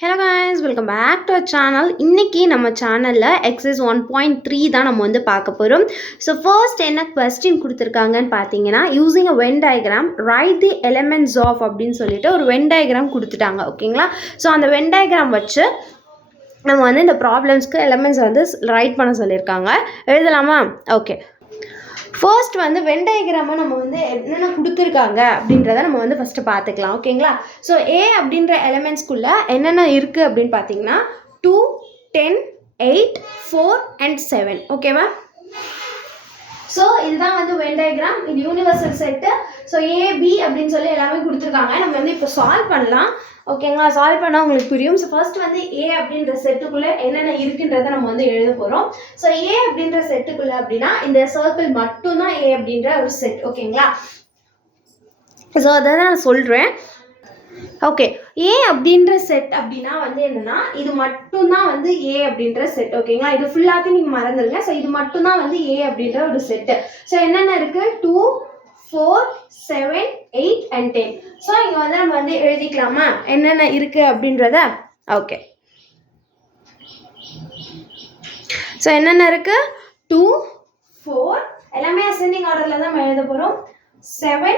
Hello guys, welcome back to our channel. இன்றைக்கி நம்ம சேனலில் எக்ஸசைஸ் 1.3 தான் நம்ம வந்து பார்க்க போகிறோம். ஸோ ஃபர்ஸ்ட் என்ன கொஸ்டின் கொடுத்துருக்காங்கன்னு பார்த்தீங்கன்னா, using a venn diagram write the elements of அப்படின்னு சொல்லிட்டு ஒரு வென் டயக்ராம் கொடுத்துட்டாங்க. ஓகேங்களா? ஸோ அந்த வென் டயக்ராம் வச்சு நம்ம வந்து இந்த ப்ராப்ளம்ஸ்க்கு எலிமெண்ட்ஸ் வந்து ரைட் பண்ண சொல்லியிருக்காங்க. எழுதலாமா? ஓகே. ஃபர்ஸ்ட் வந்து வென் டயக்ராமை நம்ம வந்து என்னென்ன கொடுத்துருக்காங்க அப்படின்றத நம்ம வந்து ஃபஸ்ட்டு பார்த்துக்கலாம். ஓகேங்களா? ஸோ ஏ அப்படின்ற எலிமெண்ட்ஸ்குள்ளே என்னென்ன இருக்குது அப்படின்னு பார்த்தீங்கன்னா 2, 10, 8, 4 and 7. ஓகேவா? ஸோ இதுதான் வந்து வென் டயக்ராம். இது யூனிவர்சல் செட்டு. ஸோ ஏபி அப்படின்னு சொல்லி எல்லாமே கொடுத்துருக்காங்க. நம்ம வந்து இப்போ சால்வ் பண்ணலாம். ஓகேங்களா? சால்வ் பண்ணால் உங்களுக்கு புரியும். ஸோ ஃபர்ஸ்ட் வந்து ஏ அப்படின்ற செட்டுக்குள்ளே என்னென்ன இருக்குன்றதை நம்ம வந்து எழுத போகிறோம். ஸோ ஏ அப்படின்ற செட்டுக்குள்ளே அப்படின்னா இந்த சர்க்கிள் மட்டும்தான் ஏ அப்படின்ற ஒரு செட். ஓகேங்களா? ஸோ அதை தான் நான் சொல்கிறேன். ஓகே, ஏ அப்படின்ற செட் அப்படின்னா வந்து என்னன்னா இது மட்டும்தான் வந்து ஏ அப்படின்ற செட். ஓகேங்களா? இது ஃபுல்லாத்தையும் நீங்கள் மறந்துடுங்க. ஸோ இது மட்டும்தான் வந்து ஏ அப்படின்ற ஒரு செட்டு. ஸோ என்னென்ன இருக்குது? 2, 4, 7, 8 and 10. ஸோ இங்கே வந்து நம்ம வந்து எழுதிக்கலாமா என்னென்ன இருக்குது அப்படின்றத? ஓகே. ஸோ என்னென்ன இருக்குது? 2, 4 எல்லாமே அசெண்டிங் ஆர்டரில் தான் நம்ம எழுத போகிறோம். 7,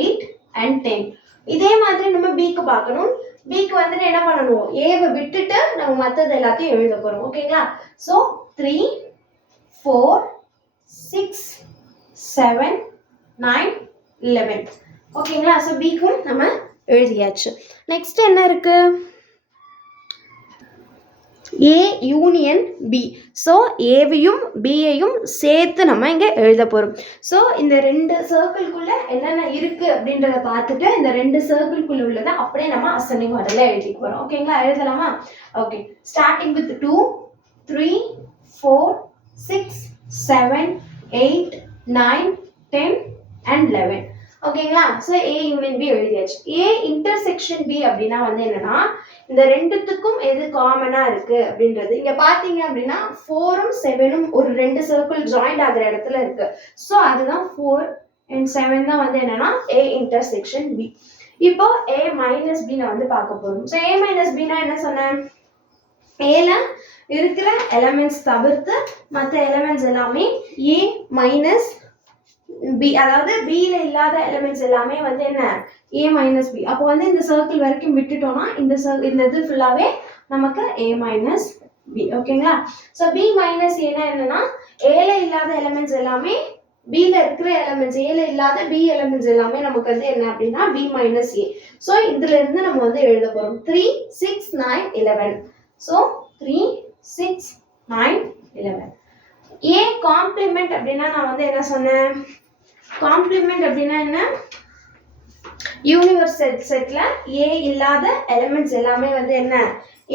8 and 10. இதே மாதிரி நம்ம பிக்கு பார்க்கணும். பிக்கு வந்துட்டு என்ன பண்ணணும்? ஏவை விட்டுட்டு நம்ம மற்றது எல்லாத்தையும் எழுத போகிறோம். ஓகேங்களா? ஸோ 3, 4, 6, 7, 9, 11. ஓகேங்களா? ஸோ பிக்கும் நம்ம எழுதியாச்சு. நெக்ஸ்ட் என்ன இருக்கு? A union B. ஸோ ஏவையும் பியையும் சேர்த்து நம்ம இங்கே எழுத போகிறோம். ஸோ இந்த ரெண்டு சர்க்கிள்குள்ளே என்னென்ன இருக்குது அப்படின்றத பார்த்துட்டு இந்த ரெண்டு சர்க்கிள்குள்ளே உள்ளதை அப்படியே நம்ம அசெண்டிங் ஆர்டரில் எழுதிக்க போகிறோம். ஓகேங்களா? எழுதலாமா? ஓகே. Starting with 2, 3, 4, 6, 7, 8, 9, 10 and 11. ஓகேங்களா? ஸோ ஏ யூனியன் பி எழுதியாச்சு. ஏ இன்டர்செக்ஷன் பி அப்படின்னா வந்து என்னன்னா இந்த ரெண்டுத்துக்கும் எது காமனா இருக்கு அப்படின்றது. இங்க பாத்தீங்க அப்படின்னா 4ம் 7ம் ஒரு ரெண்டு சர்க்கிள் ஜாயிண்ட் ஆகிற இடத்துல இருக்கு. ஸோ அதுதான் 4 and 7 தான் வந்து என்னன்னா ஏ இன்டர்செக்ஷன் பி. இப்போ ஏ மைனஸ் பி நான் வந்து பார்க்க போறோம். ஸோ ஏ மைனஸ் பின்னா என்ன சொன்னேன்? ஏல இருக்கிற எலிமெண்ட்ஸ் தவிர்த்து மற்ற எலிமெண்ட்ஸ் எல்லாமே ஏ மைனஸ் பி, அதாவது பியில் இல்லாத எலிமெண்ட்ஸ் எல்லாமே வந்து என்ன? ஏ மைனஸ் பி. அப்போ வந்து இந்த சர்க்கிள் வரைக்கும் விட்டுட்டோம்னா இந்த இது ஃபுல்லாகவே நமக்கு ஏ மைனஸ் பி. ஓகேங்களா? ஸோ பி மைனஸ் ஏன்னா என்னன்னா ஏல இல்லாத எலிமெண்ட்ஸ் எல்லாமே பியில் இருக்கிற எலிமெண்ட்ஸ், ஏல இல்லாத பி எலிமெண்ட்ஸ் எல்லாமே நமக்கு வந்து என்ன அப்படின்னா பி மைனஸ் ஏ. ஸோ இதுல இருந்து நம்ம வந்து எழுத போறோம் 3, 6, 9, 11. ஸோ 3, 6, 9, 11. ஏ காம்ப்ளிமெண்ட் அப்படின்னா நான் வந்து என்ன சொன்னேன்? காம்ப்ளிமெண்ட் அப்படின்னா என்ன? யூனிவர்சல் செட்ல ஏ இல்லாத எலிமெண்ட்ஸ் எல்லாமே வந்து என்ன?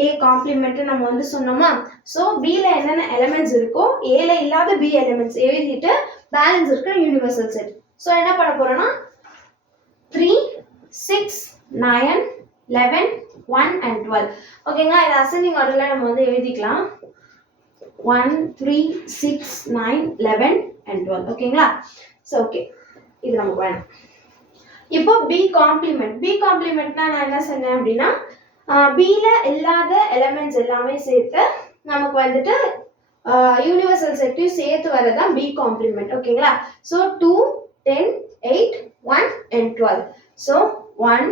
ஏ காம்ப்ளிமெண்ட் நம்ம வந்து சொன்னோமா? ஸோ பில என்னென்ன எலிமெண்ட்ஸ் இருக்கோ ஏல இல்லாத பி எலிமெண்ட்ஸ் எழுதிட்டு பேலன்ஸ் இருக்கிற யூனிவர்சல் செட். ஸோ என்ன பண்ண போறோம்னா 3, 6, 9, 11, 1 and 12. ஓகேங்களா? இது அசெண்டிங் ஆர்டர்ல நம்ம வந்து எழுதிக்கலாம். 1, 3, 6, 9, 11 and 12. ஓகேங்களா? ஸோ ஓகே, இது நமக்கு வேணும். இப்போ பி காம்ப்ளிமெண்ட். பி காம்ப்ளிமெண்ட்னா நான் என்ன சொன்னேன் அப்படின்னா பியில் இல்லாத எலிமெண்ட்ஸ் எல்லாமே சேர்த்து நமக்கு வந்துட்டு யூனிவர்சல் செட்டையும் சேர்த்து வரதான் பி காம்ப்ளிமெண்ட். ஓகேங்களா? So 2, 10, 8, 1 and 12. ஸோ 1,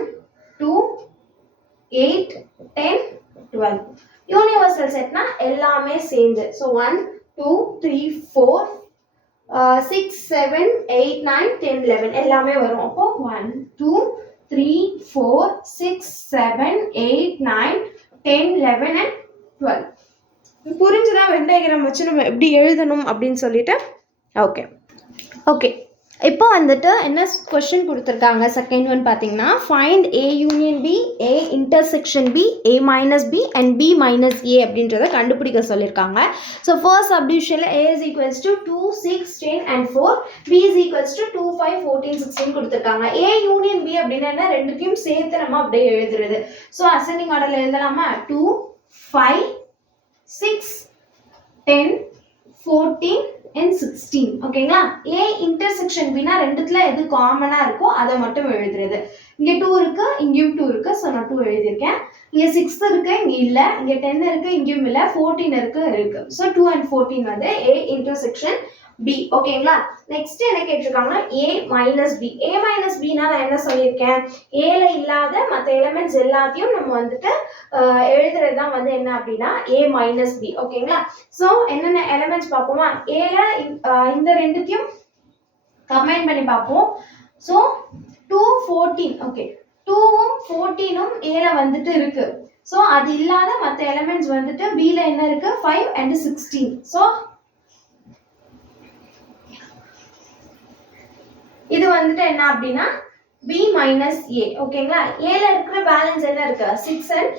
2, 8, 10, 12. யூனிவர்சல் செட்னா எல்லாமே சேர்ந்து. ஸோ 1, 2, 3, 4, 6, 7, 8, 9, 10, 11 எல்லாமே வரும். அப்போ 1, 2, 3, 4, 6, 7, 8, 9, 10, 11 and 12. புரிஞ்சுதான் வென் டயக்ராம் வச்சு நம்ம எப்படி எழுதணும் அப்படின்னு சொல்லிட்டு. Okay okay. இப்போ வந்துட்டு என்ன கொஸ்டின் கொடுத்துருக்காங்க? செகண்ட் ஒன் பார்த்தீங்கன்னா find A union B, A intersection B, A minus B and B minus A அப்படின்றத கண்டுபிடிக்க சொல்லியிருக்காங்க. ஸோ ஃபர்ஸ்ட் சப்டிவிஷனில் A is equals to 2, 6, 10 and 4, B is equals to 2, 5, 14, 16 கொடுத்துருக்காங்க. ஏ யூனியன் பி அப்படின்னா ரெண்டுத்தையும் சேர்த்து நம்ம அப்படியே எழுதுறது. ஸோ அசெண்டிங் ஆர்டரில் எழுதலாமா? 2, 5, 6, 10, 14 and 16. ஓகேங்களா? ஏ இன்டர்செக்ஷன் பின்னா ரெண்டுத்துல எது காமனா இருக்கோ அதை மட்டும் எழுதுறது. இங்க 2 இருக்கு, இங்கேயும் 2 இருக்கு. ஸோ நான் 2 எழுதியிருக்கேன். இங்கே 6 இருக்கு, இங்கே இல்லை, இங்கே 10 இருக்கு, இங்கேயும் இல்லை, 14 இருக்கு. ஸோ 2 and 14 வந்து A இன்டர்செக்ஷன் B. ஓகேங்களா? நெக்ஸ்ட் என்ன கேட்டிருக்காங்கன்னா A minus B. A minus பின்னா நான் என்ன சொல்லியிருக்கேன், ஏல இல்லாத மற்ற எலிமெண்ட்ஸ் எல்லாத்தையும் நம்ம வந்துட்டு எழுதுறது தான் வந்து என்ன அப்படின்னா A மைனஸ் பி. ஓகேங்களா? ஸோ என்னென்ன எலிமெண்ட்ஸ் பார்ப்போமா? ஏல இந்த ரெண்டுத்தையும் கம்பைன் பண்ணி பார்ப்போம். ஸோ 2 14. ஓகே, 2ம் 14ம் ஏல வந்துட்டு இருக்கு. ஸோ அது இல்லாத மற்ற எலிமெண்ட்ஸ் வந்துட்டு பில என்ன இருக்கு, 5 and 16. ஸோ இது வந்துட்டு என்ன அப்படின்னா B மைனஸ் A. ஓகேங்களா? ஏல இருக்கிற பேலன்ஸ் என்ன இருக்கு, 6 and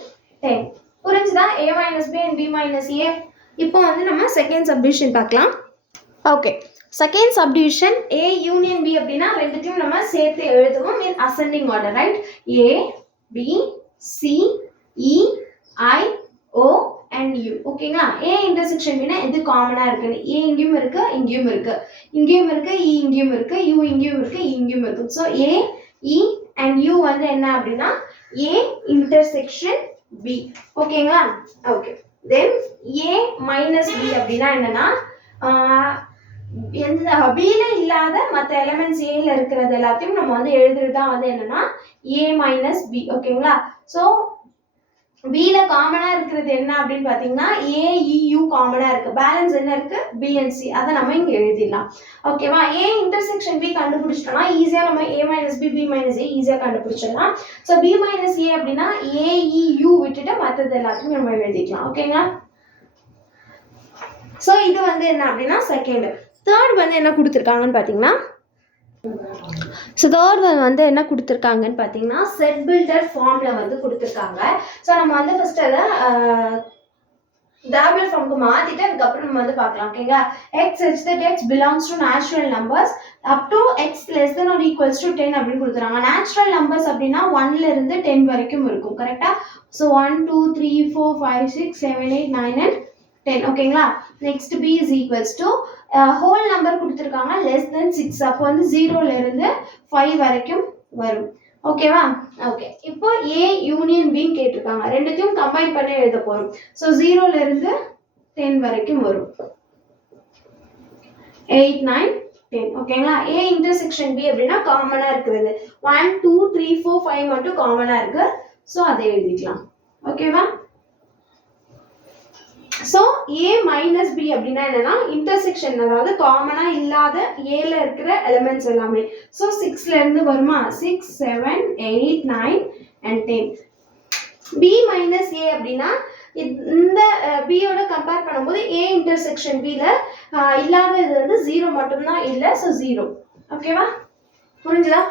10. புரிஞ்சுதா? A minus B and B minus A. இப்போ வந்து நம்ம செகண்ட் சப்டிவிஷன் பார்க்கலாம். Okay, second subdivision A union B அப்படின்னா ரெண்டுத்தையும் நம்ம சேர்த்து எழுதுவோம் இன் ascending order, right? A B C E I O and U. ஓகேங்களா? A இன்டர்செக்ஷன் பின்னா எது காமனா இருக்குன்னு, A இங்கேயும் இருக்கு, இங்கேயும் இருக்கு, இங்கேயும் இருக்கு, E இங்கேயும் இருக்கு, U இங்கேயும் இருக்கு, E இங்கேயும் இருக்கு. So A E and U வந்து என்ன அப்படின்னா A இன்டர்செக்ஷன் B. ஓகேங்களா? Okay, then A minus B அப்படின்னா என்னன்னா எந்த பில இல்லாத மற்ற எலிமெண்ட்ஸ் ஏல இருக்கிறது எல்லாத்தையும் நம்ம வந்து எழுதுறது தான் வந்து என்னன்னா A மைனஸ் பி. ஓகேங்களா? ஸோ பில காமனா இருக்கிறது என்ன அப்படின்னு பாத்தீங்கன்னா AEU காமனா இருக்கு, பேலன்ஸ் என்ன இருக்கு B and C, அதை நம்ம இங்க எழுதிடலாம். ஓகேவா? A இன்டர்செக்ஷன் B கண்டுபிடிச்சிட்டோம்னா ஈஸியா நம்ம A minus B B minus A ஈஸியா கண்டுபிடிச்சிடலாம். ஸோ B மைனஸ் A அப்படின்னா AEU விட்டுட்டு மற்றது எல்லாத்தையும் நம்ம எழுதிக்கலாம். ஓகேங்களா? ஸோ இது வந்து என்ன அப்படின்னா செகண்ட். தேர்ட் வந்து என்ன கொடுத்துருக்காங்கன்னு பார்த்தீங்கன்னா, ஸோ தேர்ட் வந்து என்ன கொடுத்துருக்காங்கன்னு பார்த்தீங்கன்னா செட் பில்டர் ஃபார்மில் வந்து கொடுத்துருக்காங்க. ஸோ நம்ம வந்து ஃபர்ஸ்ட் அதை டேப்லெட் ஃபார்முக்கு மாற்றிட்டு அதுக்கப்புறம் நம்ம வந்து பார்க்கலாம். ஓகேங்களா? x such that x belongs to natural numbers up to x less than or equals to 10 அப்படின்னு கொடுத்துறாங்க. நேச்சுரல் நம்பர்ஸ் அப்படின்னா 1ல இருந்து 10 வரைக்கும் இருக்கும். கரெக்டா? So 1 2 3 4 5 6 7 8 9 and 10. ஓகேங்களா? Next B is equals to whole number கொடுத்துருக்காங்க லெஸ் தென் 6. அப்போ வந்து 0ல இருந்து 5 வரைக்கும் வரும். ஓகேவா? ஓகே, இப்போ A யூனியன் B கேட்டிருக்காங்க, ரெண்டுத்தையும் கம்பைன் பண்ணி எழுத போறோம். ஸோ 0ல இருந்து 10 வரைக்கும் வரும், 8 9 10. ஓகேங்களா? A இன்டர்செக்ஷன் B அப்படின்னா காமனா இருக்கிறது 1 2 3 4 5 மட்டும் காமனா இருக்கு. ஸோ அதை எழுதிக்கலாம். ஓகேவா? ஸோ A மைனஸ் B அப்படின்னா என்னன்னா இன்டர்செக்ஷன், அதாவது காமனா இல்லாத ஏல இருக்கிற எலிமெண்ட்ஸ் எல்லாமே. ஸோ 6ல இருந்து வருமா, 6 7 8 9 and 10. B மைனஸ் A அப்படின்னா இந்த பியோட கம்பேர் பண்ணும்போது A இன்டர்செக்ஷன் Bல இல்லாத இது வந்து 0 மட்டும்தான் இல்லை. ஸோ 0. ஓகேவா? புரிஞ்சுதா?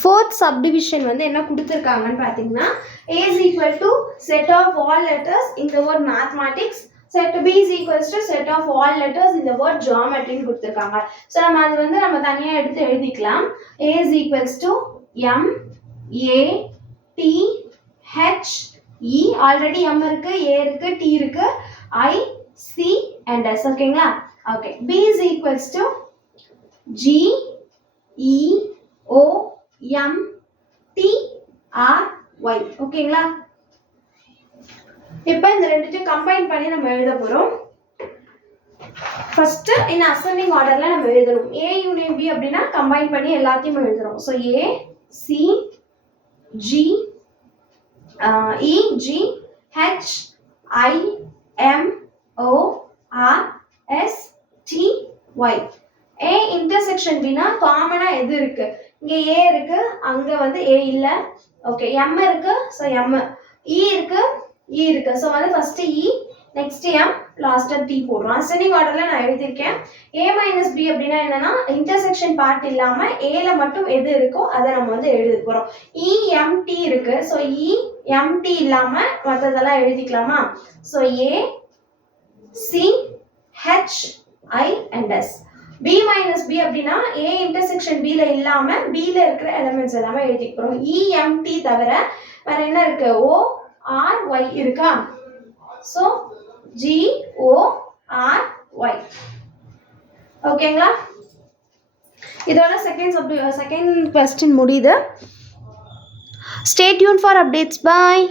ஃபோர்த் சப்டிவிஷன் வந்து என்ன கொடுத்துருக்காங்கன்னு பார்த்தீங்கன்னா A is equal to set of all letters in the word mathematics, set B is equals to set of all letters in the word geometry ன்னு கொடுத்துருக்காங்க. ஸோ நம்ம அது வந்து நம்ம தனியாக எடுத்து எழுதிக்கலாம். A is equals to M A T H E, already M இருக்கு, A இருக்கு, T இருக்கு, I C and S. ஓகேங்களா? Okay, B is equals to G E O M T R Y. ஓகேங்களா? இப்போ இந்த ரெண்டுத்தையும் கம்பைன் பண்ணி நம்ம எழுத போறோம். ஃபர்ஸ்ட் இன் அசெண்டிங் ஆர்டர்ல நம்ம எழுதணும். A யூனியன் B அப்படின்னா கம்பைன் பண்ணி எல்லாத்தையும் எழுதுறோம். So A C G E G H I M O R S T Y. A intersection பின்னா காமனா எது இருக்கு, இங்க A இருக்கு, அங்க வந்து A இல்ல. ஓகே, M இருக்கு, ஸோ M, E இருக்கு, E இருக்கு. ஸோ வந்து ஃபர்ஸ்ட் E, நெக்ஸ்ட் M, லாஸ்டா T போடுறோம். அசெண்டிங் ஆர்டர்ல நான் எழுதியிருக்கேன். A மைனஸ் B அப்படின்னா என்னன்னா இன்டர்செக்ஷன் பார்ட் இல்லாம Aல மட்டும் எது இருக்கோ அதை நம்ம வந்து எழுத போறோம். E M T இருக்கு, ஸோ E M T இல்லாம மற்றதெல்லாம் எழுதிக்கலாமா? So A C H I and S. B minus B அப்படின்னா A இன்டர்செக்ஷன் Bல இல்லாம Bல இருக்கிற எலிமெண்ட்ஸ் எல்லாமே எழுதிக்கிறோம். E M T தவிர வேற என்ன இருக்கு, O R Y இருக்கா? So G O R Y. ஓகேங்களா? இதோட செகண்ட் கொஸ்டின் முடியுது. Stay tuned for updates. Bye.